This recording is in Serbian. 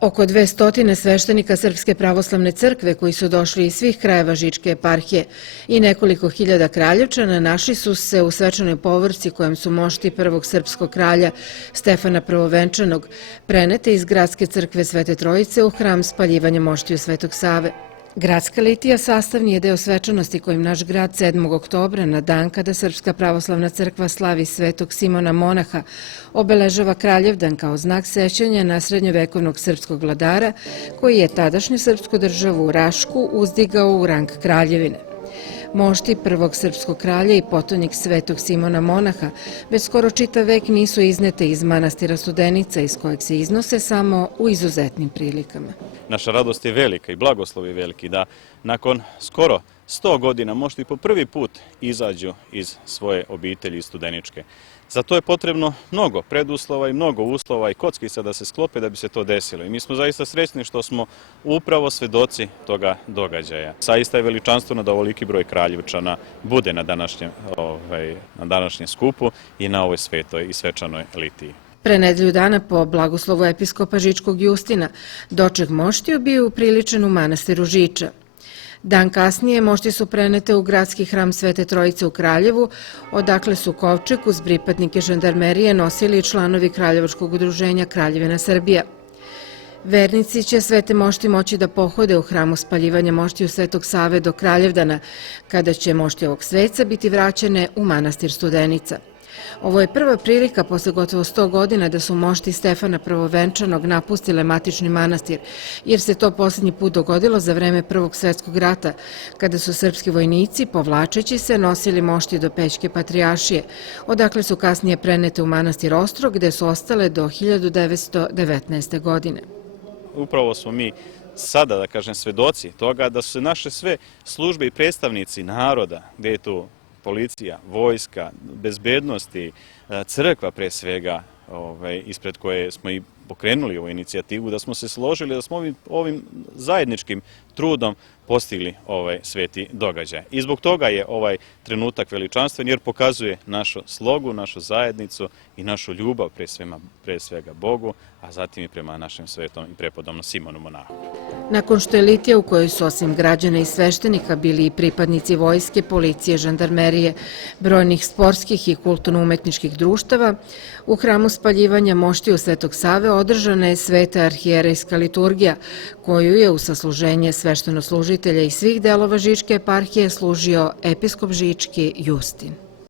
Oko 200 sveštenika Srpske pravoslavne crkve koji su došli iz svih krajeva Žičke eparhije i nekoliko hiljada Kraljevčana našli su se u svečanoj povorci kojem su mošti prvog srpskog kralja Stefana Prvovenčanog prenete iz gradske crkve Svete Trojice u hram spaljivanja moštiju Svetog Save. Gradska litija sastavni je deo svečanosti kojim naš grad 7. oktobra, na dan kada Srpska pravoslavna crkva slavi Svetog Simona Monaha, obeležava Kraljevdan kao znak sećanja na srednjovekovnog srpskog vladara koji je tadašnju srpsku državu Rašku uzdigao u rang kraljevine. Mošti prvog srpskog kralja i potomnik Svetog Simona Monaha već skoro čitav vek nisu iznete iz manastira Studenica iz kojeg se iznose samo u izuzetnim prilikama. Naša radost je velika i blagoslov je veliki da nakon skoro 100 godina mošti po prvi put izađu iz svoje obitelji studeničke. Za to je potrebno mnogo preduslova i mnogo uslova i kockica da se sklope da bi se to desilo. I mi smo zaista srećni što smo upravo svedoci toga događaja. Zaista je veličanstveno da ovoliki broj Kraljevčana bude na današnjem skupu i na ovoj svetoj i svečanoj litiji. Pre nedelju dana po blagoslovu episkopa Žičkog Justina doček moštiju bio upriličen u manastiru Žiča. Dan kasnije mošti su prenete u gradski hram Svete Trojice u Kraljevu, odakle su kovčeg uz pripadnike žandarmerije nosili članovi Kraljevačkog udruženja Kraljevina Srbija. Vernici će svete mošti moći da pohode u hramu spaljivanja moštiju Svetog Save do Kraljevdana, kada će mošti ovog sveca biti vraćene u manastir Studenica. Ovo je prva prilika posle gotovo 100 godina da su mošti Stefana Prvovenčanog napustile matični manastir, jer se to posljednji put dogodilo za vreme Prvog svetskog rata, kada su srpski vojnici, povlačeći se, nosili mošti do Pećke patrijaršije, odakle su kasnije prenete u manastir Ostrog, gde su ostale do 1919. godine. Upravo smo mi sada, da kažem, svedoci toga da su se naše sve službe i predstavnici naroda, gde je tu policija, vojska, bezbednosti, crkva pre svega, ispred koje smo i pokrenuli ovu inicijativu, da smo se složili, da smo ovim zajedničkim trudom postigli ovaj sveti događaj. I zbog toga je ovaj trenutak veličanstven jer pokazuje našu slogu, našu zajednicu i našu ljubav pre svega Bogu, a zatim i prema našem svetom i prepodobnom Simonu Monahu. Nakon što je litija u kojoj su osim građana i sveštenika bili i pripadnici vojske, policije, žandarmerije, brojnih sportskih i kulturno-umetničkih društava, u hramu spaljivanja moštiju Svetog Save održana je sveta arhijerejska liturgija, koju je u sasluženje sveštenoslужitelja i svih delova Žičke eparhije služio episkop Žički Justin.